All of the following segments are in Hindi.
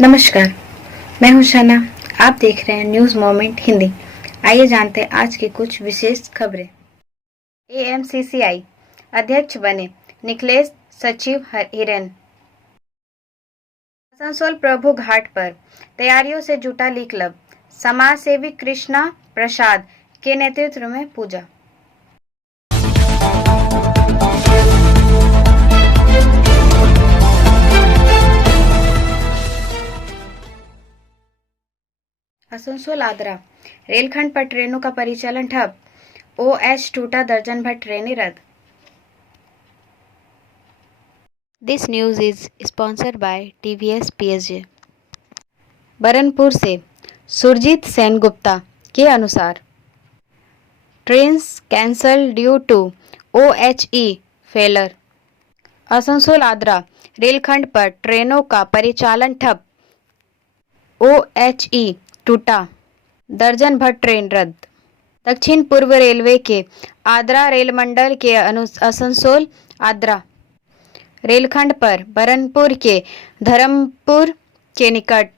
नमस्कार, मैं हूं शना। आप देख रहे हैं न्यूज मोमेंट हिंदी। आइए जानते हैं आज की कुछ विशेष खबरें। एएमसीसीआई अध्यक्ष बने निखिलेश सचिव हिरेन। आसनसोल प्रभु घाट पर तैयारियों से जुटा ली क्लब। समाज सेवी कृष्णा प्रसाद के नेतृत्व में पूजा। आसनसोल आद्रा रेलखंड पर ट्रेनों का परिचालन ठप। ओएच टूटा, दर्जन भर ट्रेनें रद्द। This news is sponsored by TVS PSJ. Burnpur से सुरजीत सेनगुप्ता के अनुसार trains cancel due to OHE failure. Asansol Adra रेलखंड पर ट्रेनों का परिचालन ठप। ओएचई टूटा, दर्जन भर ट्रेन रद्द। दक्षिण पूर्व रेलवे के आद्रा रेल मंडल के आसनसोल आद्रा रेलखंड पर बरनपुर के धर्मपुर के निकट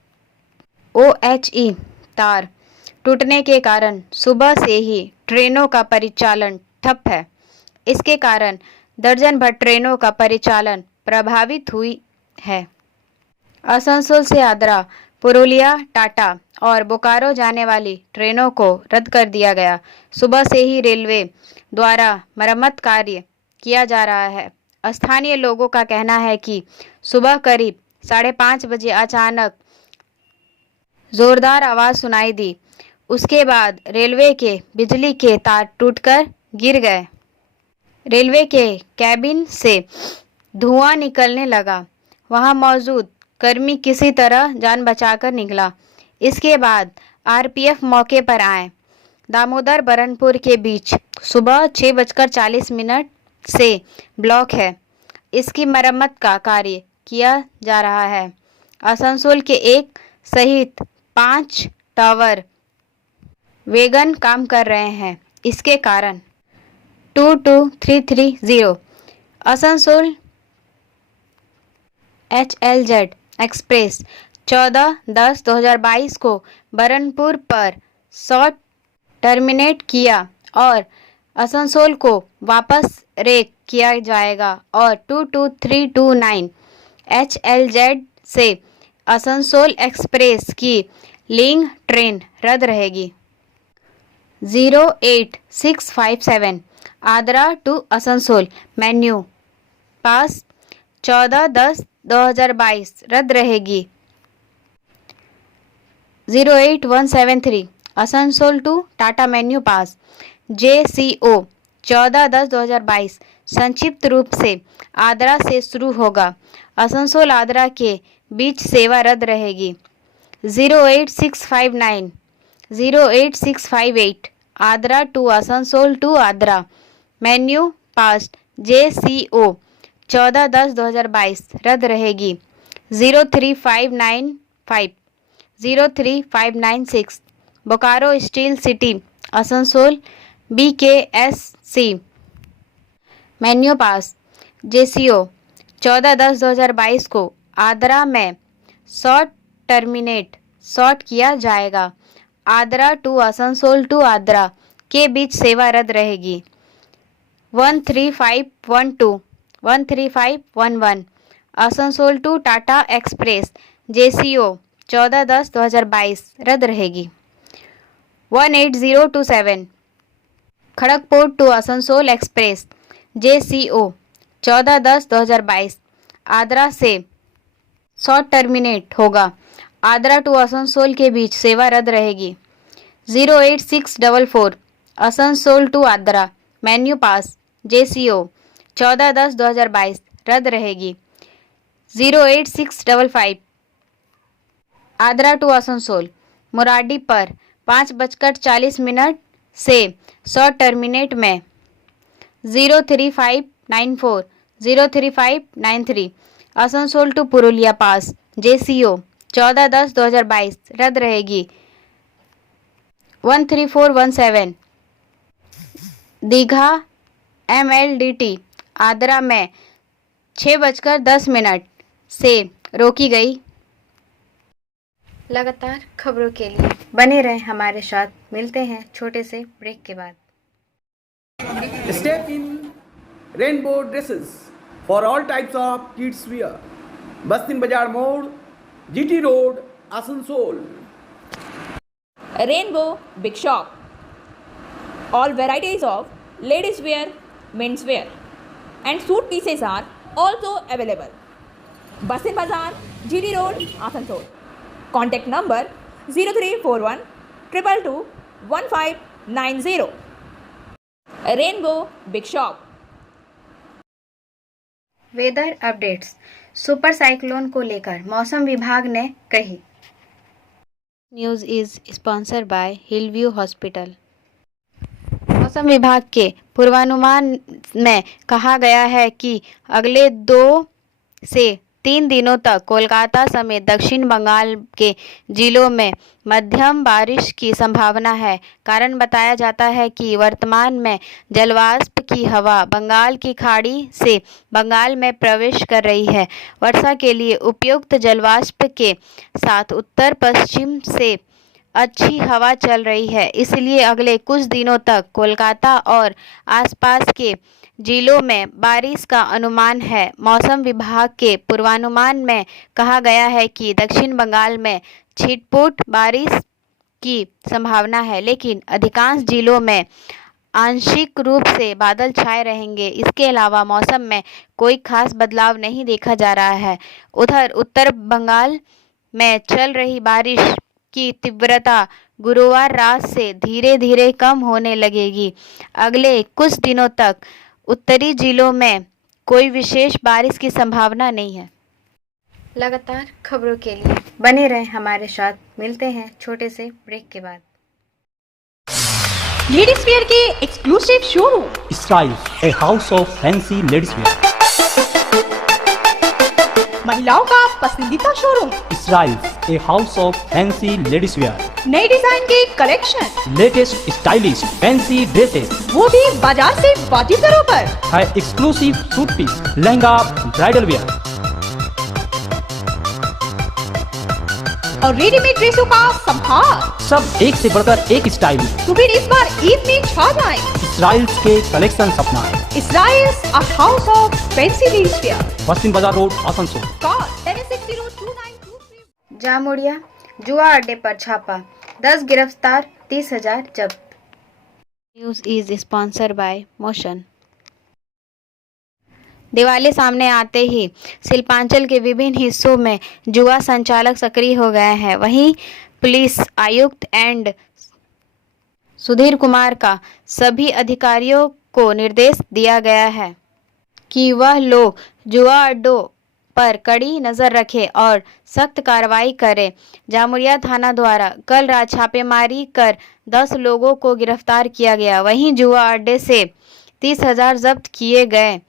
ओएचई तार टूटने के कारण सुबह से ही ट्रेनों का परिचालन ठप है। इसके कारण दर्जन भर ट्रेनों का परिचालन प्रभावित हुई है। आसनसोल से आद्रा, पुरुलिया, टाटा और बोकारो जाने वाली ट्रेनों को रद्द कर दिया गया। सुबह से ही रेलवे द्वारा मरम्मत कार्य किया जा रहा है। स्थानीय लोगों का कहना है कि सुबह करीब 5:30 बजे अचानक जोरदार आवाज सुनाई दी। उसके बाद रेलवे के बिजली के तार टूटकर गिर गए। रेलवे के कैबिन से धुआं निकलने लगा। वहां मौजूद कर्मी किसी तरह जान बचाकर निकला। इसके बाद आरपीएफ मौके पर आए। दामोदर बरनपुर के बीच सुबह 6:40 से ब्लॉक है। इसकी मरम्मत का कार्य किया जा रहा है। आसनसोल के एक सहित 5 टावर वैगन काम कर रहे हैं। इसके कारण 22330 आसनसोल HLZ एक्सप्रेस 14/10/2022 को बरनपुर पर शॉर्ट टर्मिनेट किया और आसनसोल को वापस रेक किया जाएगा और 22329 HLZ से आसनसोल एक्सप्रेस की लिंक ट्रेन रद्द रहेगी। 08657 आद्रा टू आसनसोल मेन्यू पास 14/10/2022 रद्द रहेगी। 08173 Asansol to Tata MEMU pass JCO 14/10/2022 संक्षिप्त रूप से आद्रा से शुरू होगा। आसनसोल आद्रा के बीच सेवा रद्द रहेगी। 08659 08658 Adra to Asansol to Adra MEMU past JCO 14/10/2022 रद्द रहेगी। 03595 03596 Bokaro steel city Asansol BKSC MEMU पास JCO 14/10/2022 को आद्रा में शॉर्ट किया जाएगा। आद्रा टू आसनसोल टू आद्रा के बीच सेवा रद्द रहेगी। 13512 13511 Asansol to Tata express JCO 14/10/2022 रद्द रहेगी। 18027 Kharagpur to Asansol express JCO 14/10/2022 Adra से शॉर्ट टर्मिनेट होगा। आद्रा टू आसनसोल के बीच सेवा रद्द रहेगी। 08644 Asansol to Adra MEMU pass JCO 14/10/2022 रद्द रहेगी। 08655 आद्रा टू आसनसोल मुराडी पर 5:40 से शॉर्ट टर्मिनेट में 03594 03593 आसनसोल टू पुरुलिया पास JCO 14/10/2022 रद्द रहेगी। 13417 दीघा MLDT आद्रा में 6:10 से रोकी गई। लगातार खबरों के लिए बने रहें हमारे साथ। मिलते हैं छोटे से ब्रेक के बाद। Step in rainbow dresses for all types of kids wear. Bastin Bazar Mode, GT Road, Asansol. Rainbow Big Shop. All varieties of ladies wear, men's wear, and suit pieces are also available. Basin Bazaar, GD Road, Asansol. Contact number 0341 222 1590. Rainbow Big Shop. Weather updates. Super cyclone को लेकर मौसम विभाग ने कही। News is sponsored by Hillview hospital. मौसम विभाग के पूर्वानुमान में कहा गया है कि अगले 2 से 3 दिनों तक कोलकाता समेत दक्षिण बंगाल के जिलों में मध्यम बारिश की संभावना है। कारण बताया जाता है कि वर्तमान में जलवाष्प की हवा बंगाल की खाड़ी से बंगाल में प्रवेश कर रही है। वर्षा के लिए उपयुक्त जलवाष्प के साथ उत्तर पश्चिम से अच्छी हवा चल रही है, इसलिए अगले कुछ दिनों तक कोलकाता और आसपास के जिलों में बारिश का अनुमान है। मौसम विभाग के पूर्वानुमान में कहा गया है कि दक्षिण बंगाल में छिटपुट बारिश की संभावना है, लेकिन अधिकांश जिलों में आंशिक रूप से बादल छाए रहेंगे। इसके अलावा मौसम में कोई खास बदलाव नहीं देखा जा रहा है। उधर उत्तर बंगाल में चल रही बारिश की तीव्रता गुरुवार रात से धीरे धीरे कम होने लगेगी। अगले कुछ दिनों तक उत्तरी जिलों में कोई विशेष बारिश की संभावना नहीं है। लगातार खबरों के लिए बने रहें हमारे साथ। मिलते हैं छोटे से ब्रेक के बाद। लेडीज वेयर के exclusive showroom style, a house of fancy ladies wear. महिलाओं का पसंदीदा showroom style, a house of fancy ladies wear. नए डिजाइन के collection, latest stylish fancy dresses, वो भी बाजार से वाजिब दरों पर। है exclusive suit piece, lehenga, bridal wear और रेडीमेड ड्रेसों का संभार। सब एक से बढ़कर एक स्टाइल। तो फिर इस बार ईद में छा जाएं। स्टाइल्स के कलेक्शन अपना है। Styles, a house of fancy ladies wear. Paschim Bazar road, Asansol. Call 7602923। Jamuria जुआ अड्डे पर छापा, 10 गिरफ्तार, 30,000 जब्त। News is sponsored bye motion. Diwali सामने आते ही शिल्पांचल के विभिन्न हिस्सों में जुआ संचालक सक्रिय हो गए हैं। वहीं पुलिस आयुक्त एंड सुधीर कुमार का सभी अधिकारियों को निर्देश दिया गया है कि वह लोग जुआ अड्डों पर कड़ी नज़र रखें और सख्त कार्रवाई करें। जामुड़िया थाना द्वारा कल रात छापेमारी कर 10 लोगों को गिरफ्तार किया गया। वहीं जुआ अड्डे से 30,000 जब्त किए गए।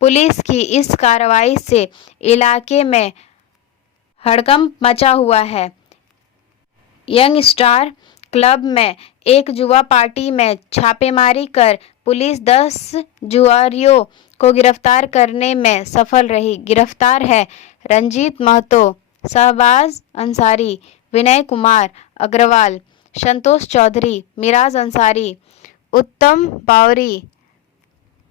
पुलिस की इस कार्रवाई से इलाके में हड़कंप मचा हुआ है। यंग स्टार क्लब में एक जुआ पार्टी में छापेमारी कर पुलिस 10 जुआरियों को गिरफ्तार करने में सफल रही। गिरफ्तार है रंजीत महतो, शहबाज अंसारी, विनय कुमार अग्रवाल, संतोष चौधरी, मिराज अंसारी, उत्तम बावरी,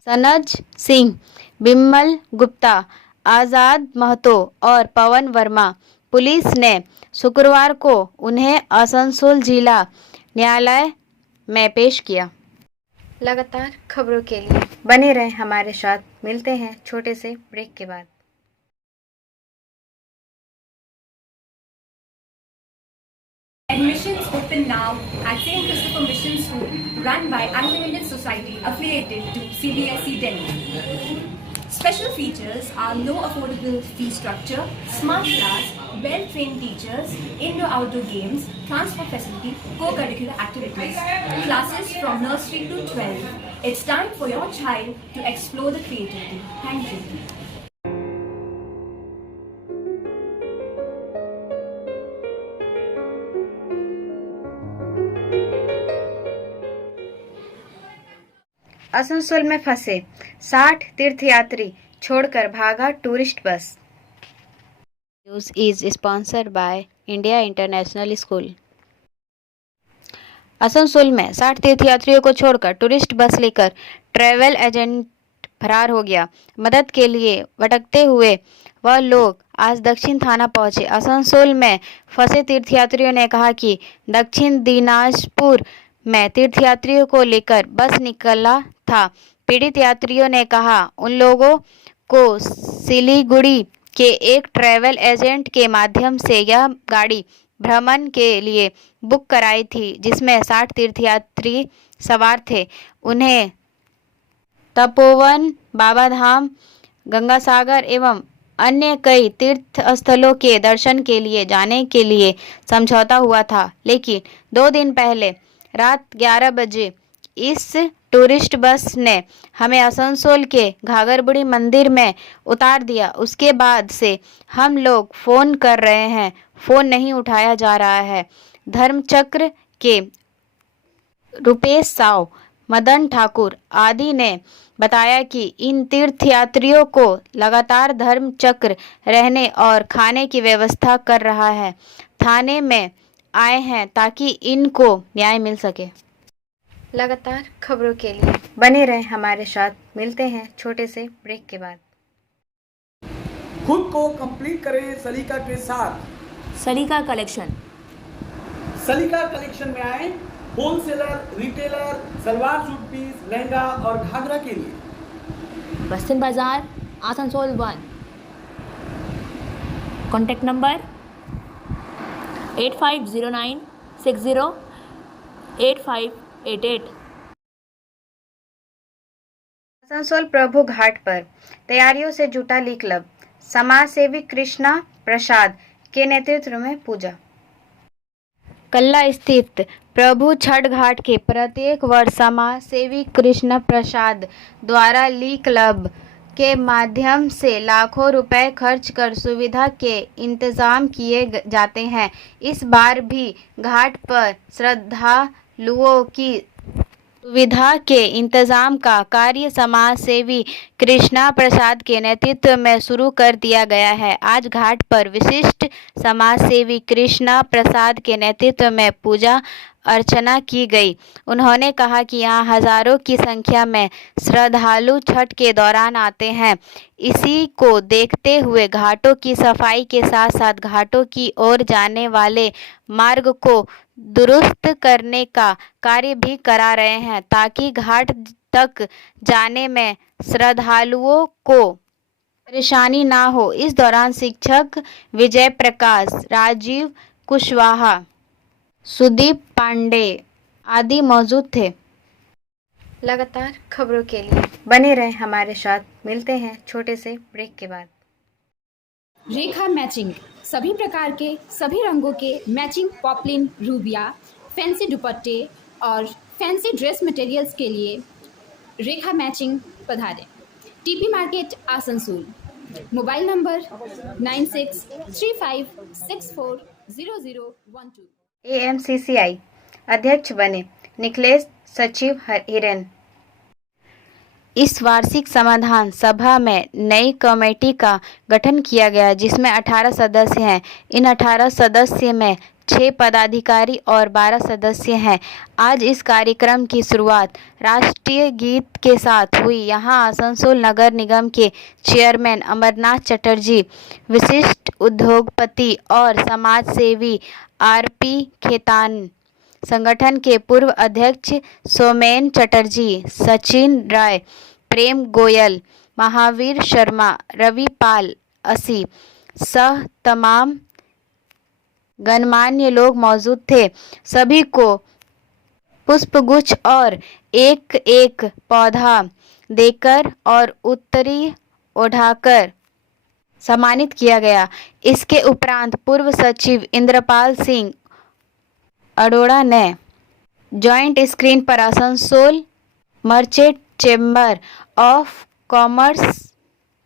सनज सिंह, बिमल गुप्ता, आज़ाद महतो और पवन वर्मा। पुलिस ने शुक्रवार को उन्हें आसनसोल जिला न्यायालय में पेश किया। लगातार खबरों के लिए बने रहें हमारे साथ। मिलते हैं छोटे से ब्रेक के बाद। Admissions open now at St. Christopher Mission School, run by Unlimited Society affiliated to CBSE Delhi. Special features are low affordable fee structure, smart class, well-trained teachers, indoor-outdoor games, transport facility, co-curricular activities, classes from nursery to 12. It's time for your child to explore the creativity. Thank you. Asansol में फंसे 60 तीर्थयात्री छोड़कर भागा tourist bus. News is sponsored by India International School. Asansol में 60 तीर्थयात्रियों को छोड़कर टूरिस्ट बस लेकर ट्रैवल एजेंट फरार हो गया। मदद के लिए भटकते हुए वह लोग आज दक्षिण थाना पहुंचे। आसनसोल में फंसे तीर्थयात्रियों ने कहा कि दक्षिण दिनाजपुर में तीर्थयात्रियों को लेकर बस निकला था। पीड़ित यात्रियों ने कहा उन लोगों को सिलीगुड़ी के एक ट्रैवल एजेंट के माध्यम से यह गाड़ी भ्रमण के लिए बुक कराई थी, जिसमें 60 तीर्थयात्री सवार थे। उन्हें तपोवन, बाबाधाम, गंगासागर एवं अन्य कई तीर्थ स्थलों के दर्शन के लिए जाने के लिए समझौता हुआ था, लेकिन 2 दिन पहले रात 11 बजे इस टूरिस्ट बस ने हमें आसनसोल के घाघरबुड़ी मंदिर में उतार दिया। उसके बाद से हम लोग फ़ोन कर रहे हैं, फ़ोन नहीं उठाया जा रहा है। धर्मचक्र के रुपेश साव, मदन ठाकुर आदि ने बताया कि इन तीर्थयात्रियों को लगातार धर्मचक्र रहने और खाने की व्यवस्था कर रहा है। थाने में आए हैं ताकि इनको न्याय मिल सके। लगातार खबरों के लिए बने रहें हमारे साथ। मिलते हैं छोटे से ब्रेक के बाद। खुद को कंप्लीट करें सलीका के साथ। सलीका कलेक्शन। सलीका कलेक्शन में आए wholesaler, retailer, salwar suit piece, lehenga और घाघरा के लिए। बस्तिन बाजार, आसनसोल 1। Contact number 8509 60 8588। आसनसोल प्रभु घाट पर तैयारियों से जुटा ली क्लब। समाज सेवी कृष्णा प्रसाद के नेतृत्व में पूजा। कल्ला स्थित प्रभु छठ घाट के प्रत्येक वर्ष समाज सेवी कृष्ण प्रसाद द्वारा ली क्लब के माध्यम से लाखों रुपए खर्च कर सुविधा के इंतजाम किए जाते हैं। इस बार भी घाट पर श्रद्धालुओं की सुविधा के इंतजाम का कार्य समाज सेवी कृष्णा प्रसाद के नेतृत्व में शुरू कर दिया गया है। आज घाट पर विशिष्ट समाज सेवी कृष्णा प्रसाद के नेतृत्व में पूजा अर्चना की गई। उन्होंने कहा कि यहाँ हजारों की संख्या में श्रद्धालु छठ के दौरान आते हैं। इसी को देखते हुए घाटों की सफाई के साथ साथ घाटों की ओर जाने वाले मार्ग को दुरुस्त करने का कार्य भी करा रहे हैं, ताकि घाट तक जाने में श्रद्धालुओं को परेशानी ना हो। इस दौरान शिक्षक विजय प्रकाश, राजीव कुशवाहा, सुदीप पांडे आदि मौजूद थे। लगातार खबरों के लिए बने रहें हमारे साथ। मिलते हैं छोटे से ब्रेक के बाद। रेखा मैचिंग, सभी प्रकार के सभी रंगों के मैचिंग पॉपलिन, रूबिया, फैंसी दुपट्टे और फैंसी ड्रेस मटेरियल्स के लिए रेखा मैचिंग पधारें। TP market, Asansol. Mobile number 9635640012। AMCCI अध्यक्ष बने निखिलेश, सचिव हिरेन। इस वार्षिक समाधान सभा में नई कमेटी का गठन किया गया, जिसमें 18 सदस्य हैं। इन 18 सदस्य में 6 पदाधिकारी और 12 सदस्य हैं। आज इस कार्यक्रम की शुरुआत राष्ट्रीय गीत के साथ हुई। यहां आसनसोल नगर निगम के चेयरमैन अमरनाथ चटर्जी, विशिष्ट उद्योगपति और समाज सेवी RP खेतान, संगठन के पूर्व अध्यक्ष सोमेन चटर्जी, सचिन राय, प्रेम गोयल, महावीर शर्मा, रवि पाल असी सह तमाम गणमान्य लोग मौजूद थे। सभी को पुष्पगुच्छ और एक एक पौधा देकर और उत्तरी ओढ़ाकर सम्मानित किया गया। इसके उपरांत पूर्व सचिव इंद्रपाल सिंह अरोड़ा ने जॉइंट स्क्रीन पर Asansol merchant chamber of commerce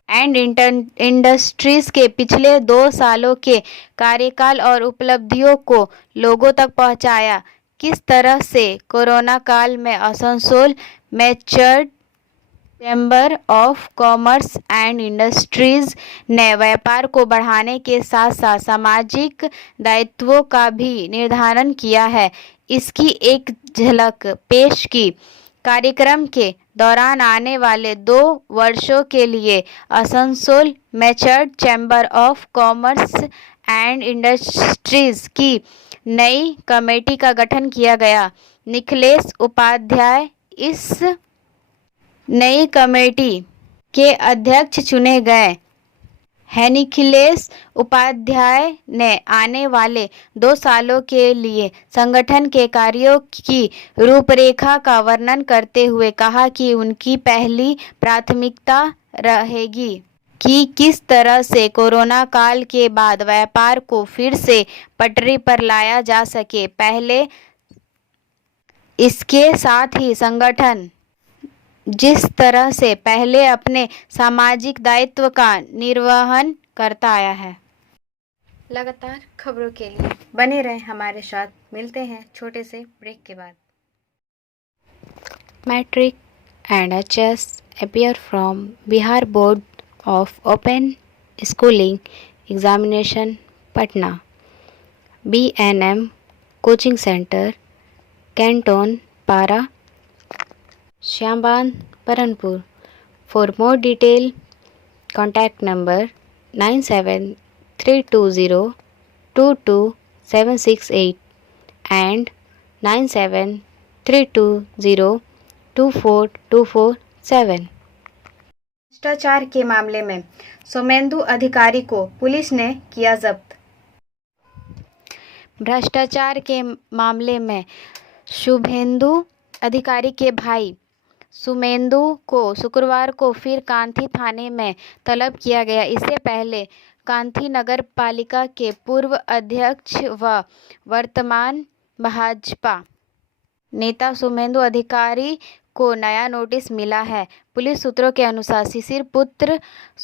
and industries के पिछले 2 सालों के कार्यकाल और उपलब्धियों को लोगों तक पहुंचाया। किस तरह से कोरोना काल में Asansol matured chamber of commerce and industries ने व्यापार को बढ़ाने के साथ साथ सामाजिक दायित्वों का भी निर्धारण किया है। इसकी एक झलक पेश की। कार्यक्रम के दौरान आने वाले 2 वर्षों के लिए Asansol merchants chamber of commerce and industries की नई कमेटी का गठन किया गया। निखिलेश उपाध्याय इस नई कमेटी के अध्यक्ष चुने गए हैं। निखिलेश उपाध्याय ने आने वाले 2 सालों के लिए संगठन के कार्यों की रूपरेखा का वर्णन करते हुए कहा कि उनकी पहली प्राथमिकता रहेगी कि किस तरह से कोरोना काल के बाद व्यापार को फिर से पटरी पर लाया जा सके। इसके साथ ही संगठन जिस तरह से पहले अपने सामाजिक दायित्व का निर्वहन करता आया है। लगातार खबरों के लिए बने रहें हमारे साथ। मिलते हैं छोटे से ब्रेक के बाद। Matric and HS appear from Bihar Board of Open Schooling Examination, Patna. BNM Coaching Center, Canton, Para, Shyamban, Paranpur. For more detail, contact number 9732022768 and 9732024247। भ्रष्टाचार के मामले में सोमेंदु अधिकारी को पुलिस ने किया जब्त। भ्रष्टाचार के मामले में शुभेंदु अधिकारी के भाई सुमेंदु को शुक्रवार को फिर कांथी थाने में तलब किया गया। इससे पहले कांथी नगर पालिका के पूर्व अध्यक्ष व वर्तमान भाजपा नेता सुमेंदु अधिकारी को नया नोटिस मिला है। पुलिस सूत्रों के अनुसार शिशिर पुत्र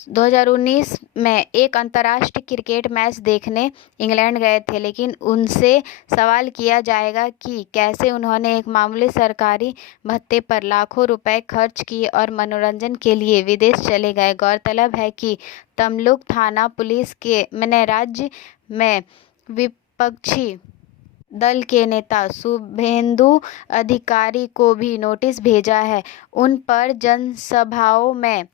2019 में एक अंतर्राष्ट्रीय क्रिकेट मैच देखने इंग्लैंड गए थे, लेकिन उनसे सवाल किया जाएगा कि कैसे उन्होंने एक मामूली सरकारी भत्ते पर लाखों रुपए खर्च किए और मनोरंजन के लिए विदेश चले गए। गौरतलब है कि तमलुक थाना पुलिस ने राज्य में विपक्षी दल के नेता शुभेंदु अधिकारी को भी नोटिस भेजा है। उन पर जनसभाओं में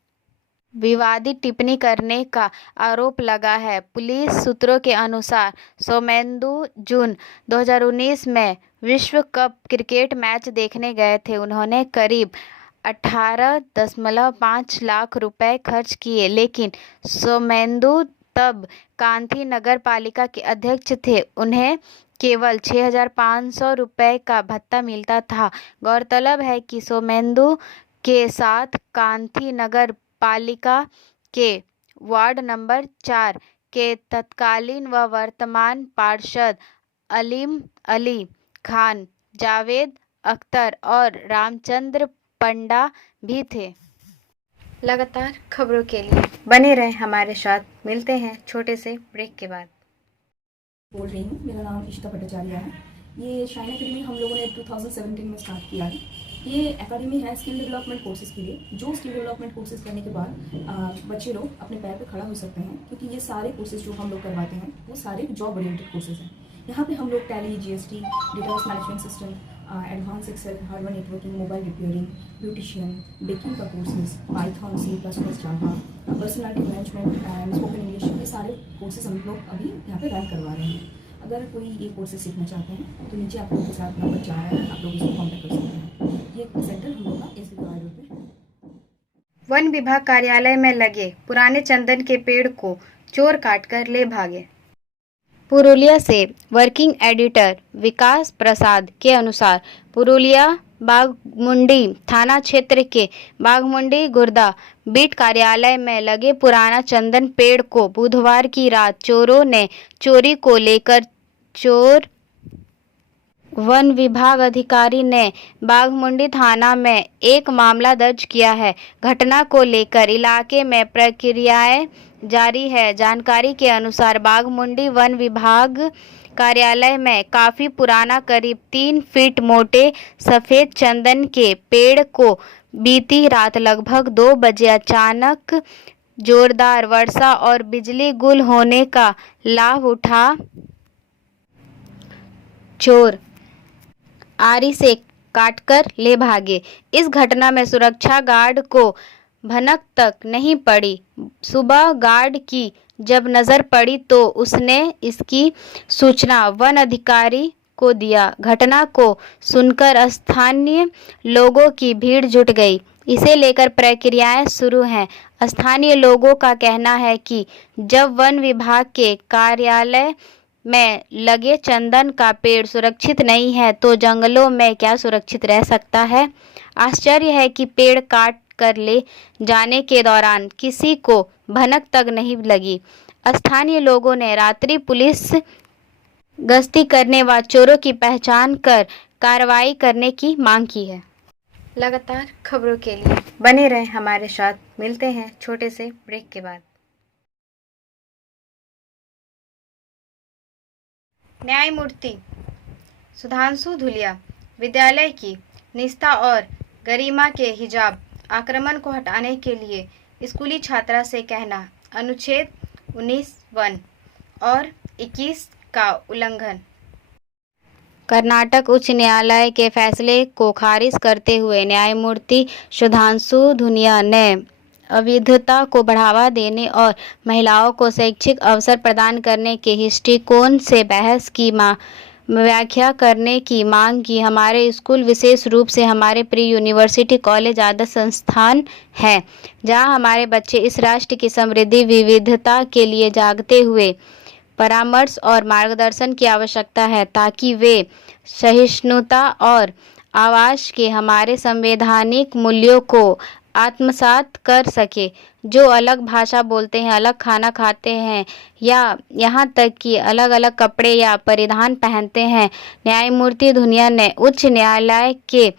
विवादित टिप्पणी करने का आरोप लगा है। पुलिस सूत्रों के अनुसार सोमेंदु जून 2019 में विश्व कप क्रिकेट मैच देखने गए थे। उन्होंने करीब 18.5 लाख रुपए खर्च किए, लेकिन सोमेंदु तब कांथी नगर पालिका के अध्यक्ष थे। उन्हें केवल 6,500 रुपए का भत्ता मिलता था। गौरतलब है कि सोमेंदु के साथ कांथी नगर पालिका के वार्ड नंबर 4 के तत्कालीन व वर्तमान पार्षद अलीम अली खान, जावेद अख्तर और रामचंद्र पंडा भी थे। लगातार खबरों के लिए बने रहें हमारे साथ। मिलते हैं छोटे से ब्रेक के बाद। बोल रही हूँ, मेरा नाम इशिता भट्टाचार्य है। ये शाइन एकेडमी हम लोगों ने 2017 में स्टार्ट किया है। ये एकेडमी है स्किल डेवलपमेंट कोर्सेज के लिए, जो स्किल डेवलपमेंट कोर्सेज करने के बाद बच्चे लोग अपने पैर पे खड़ा हो सकते हैं, क्योंकि ये सारे कोर्सेज जो हम लोग करवाते हैं वो सारे जॉब ओरिएंटेड कोर्सेज हैं। यहाँ पे हम लोग Tally, GST, database management system, advance Excel, hardware networking, mobile repairing, beautician, baking का courses, Python, C++, Java, personality management and spoken English, ये सारे कोर्सेज हम लोग अभी यहाँ पे रन करवा रहे हैं। अगर कोई ये कोर्सेज सीखना चाहते हैं तो नीचे आप लोगों के साथ नंबर जा रहा है, आप लोग इसको कॉन्टैक्ट कर सकते हैं। ये सेंटर हम लोग का एसवी कॉरिडोर पे। वन विभाग कार्यालय में लगे पुराने चंदन के पेड़ को चोर काटकर ले भागे। पुरुलिया से वर्किंग एडिटर विकास प्रसाद के अनुसार पुरुलिया बाघमुंडी थाना क्षेत्र के बाघमुंडी गुर्दा बीट कार्यालय में लगे पुराना चंदन पेड़ को बुधवार की रात चोरों ने चोरी को लेकर वन विभाग अधिकारी ने बाघमुंडी थाना में एक मामला दर्ज किया है। घटना को लेकर इलाके में प्रक्रियाएं जारी है। जानकारी के अनुसार बाघमुंडी वन विभाग कार्यालय में काफ़ी पुराना करीब 3 फीट मोटे सफ़ेद चंदन के पेड़ को बीती रात लगभग 2 बजे अचानक जोरदार वर्षा और बिजली गुल होने का लाभ उठा चोर आरी से काटकर ले भागे। इस घटना में सुरक्षा गार्ड को भनक तक नहीं पड़ी। सुबह गार्ड की जब नजर पड़ी तो उसने इसकी सूचना वन अधिकारी को दिया। घटना को सुनकर स्थानीय लोगों की भीड़ जुट गई। इसे लेकर प्रक्रियाएं शुरू हैं। स्थानीय लोगों का कहना है कि जब वन विभाग के कार्यालय में लगे चंदन का पेड़ सुरक्षित नहीं है तो जंगलों में क्या सुरक्षित रह सकता है। आश्चर्य है कि पेड़ काट कर ले जाने के दौरान किसी को भनक तक नहीं लगी। स्थानीय लोगों ने रात्रि पुलिस गश्ती करने व चोरों की पहचान कर कार्रवाई करने की मांग की है। लगातार खबरों के लिए बने रहें हमारे साथ। मिलते हैं छोटे से ब्रेक के बाद। न्यायमूर्ति सुधांशु धुलिया विद्यालय की निष्ठा और गरिमा के हिजाब आक्रमण को हटाने के लिए स्कूली छात्रा से कहना अनुच्छेद 19(1) और 21 का उल्लंघन। कर्नाटक उच्च न्यायालय के फैसले को खारिज करते हुए न्यायमूर्ति सुधांशु धुलिया ने अविधता को बढ़ावा देने और महिलाओं को शैक्षिक अवसर प्रदान करने के दृष्टिकोण से बहस की व्याख्या करने की मांग की। हमारे स्कूल विशेष रूप से हमारे प्री यूनिवर्सिटी कॉलेज आदर्श संस्थान है जहां हमारे बच्चे इस राष्ट्र की समृद्धि विविधता के लिए जागते हुए परामर्श और मार्गदर्शन की आवश्यकता है ताकि वे सहिष्णुता और आवास के हमारे संवैधानिक मूल्यों को आत्मसात कर सके। जो अलग भाषा बोलते हैं, अलग खाना खाते हैं या यहाँ तक कि अलग अलग कपड़े या परिधान पहनते हैं। न्यायमूर्ति धुलिया ने उच्च न्यायालय के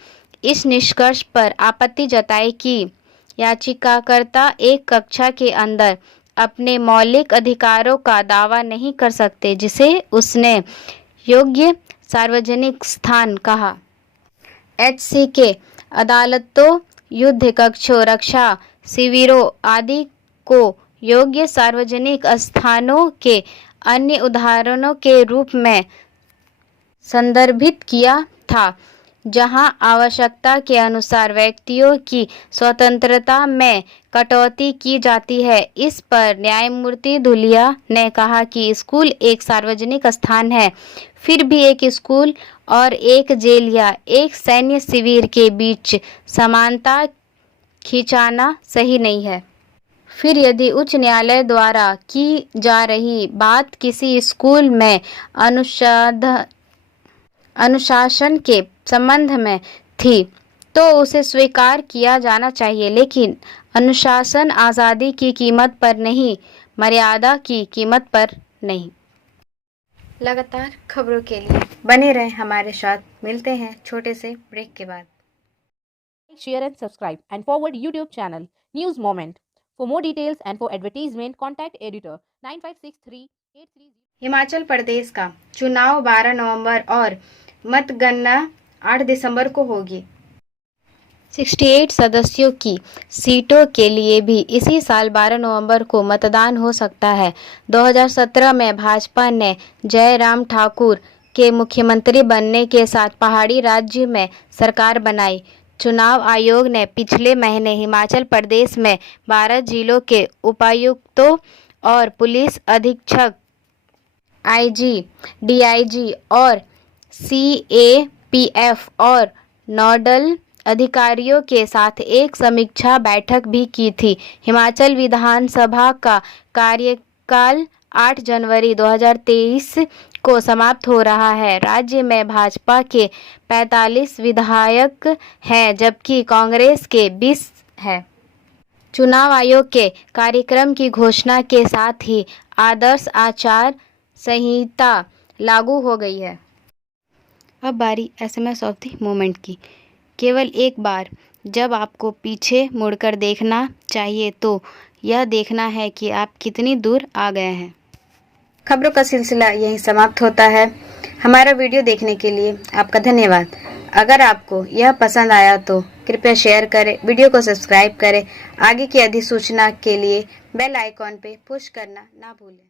इस निष्कर्ष पर आपत्ति जताई कि याचिकाकर्ता एक कक्षा के अंदर अपने मौलिक अधिकारों का दावा नहीं कर सकते जिसे उसने योग्य सार्वजनिक स्थान कहा। HC के अदालतों, युद्ध कक्षों, रक्षा शिविरों आदि को योग्य सार्वजनिक स्थानों के अन्य उदाहरणों के रूप में संदर्भित किया था जहां आवश्यकता के अनुसार व्यक्तियों की स्वतंत्रता में कटौती की जाती है। इस पर न्यायमूर्ति धुलिया ने कहा कि स्कूल एक सार्वजनिक स्थान है, फिर भी एक स्कूल और एक जेल या एक सैन्य शिविर के बीच समानता खिंचाना सही नहीं है। फिर यदि उच्च न्यायालय द्वारा की जा रही बात किसी स्कूल में अनुशासन के संबंध में थी तो उसे स्वीकार किया जाना चाहिए, लेकिन अनुशासन आज़ादी की कीमत पर नहीं, मर्यादा की कीमत पर नहीं। लगातार खबरों के लिए बने रहें हमारे साथ। मिलते हैं छोटे से ब्रेक के बाद। Share and subscribe and forward YouTube channel News Moment. For more details and for advertisement, contact editor 956383. Himachal Pradesh का चुनाव 12 नवंबर और मतगणना 8 दिसंबर को होगी। 68 सदस्यों की सीटों के लिए भी इसी साल 12 नवंबर को मतदान हो सकता है। 2017 में भाजपा ने जयराम ठाकुर के मुख्यमंत्री बनने के साथ पहाड़ी राज्य में सरकार बनाई। चुनाव आयोग ने पिछले महीने हिमाचल प्रदेश में 12 जिलों के उपायुक्तों और पुलिस अधीक्षक, IG, DIG और CAPF और नोडल अधिकारियों के साथ एक समीक्षा बैठक भी की थी। हिमाचल विधानसभा का कार्यकाल 8 जनवरी 2023 को समाप्त हो रहा है। राज्य में भाजपा के 45 विधायक हैं जबकि कांग्रेस के 20 हैं। चुनाव आयोग के कार्यक्रम की घोषणा के साथ ही आदर्श आचार संहिता लागू हो गई है। अब बारी SMS ऑफ द मोमेंट की। केवल एक बार जब आपको पीछे मुड़कर देखना चाहिए तो यह देखना है कि आप कितनी दूर आ गए हैं। खबरों का सिलसिला यहीं समाप्त होता है। हमारा वीडियो देखने के लिए आपका धन्यवाद। अगर आपको यह पसंद आया तो कृपया शेयर करें, वीडियो को सब्सक्राइब करें। आगे की अधिसूचना के लिए बेल आइकॉन पे पुश करना ना भूलें।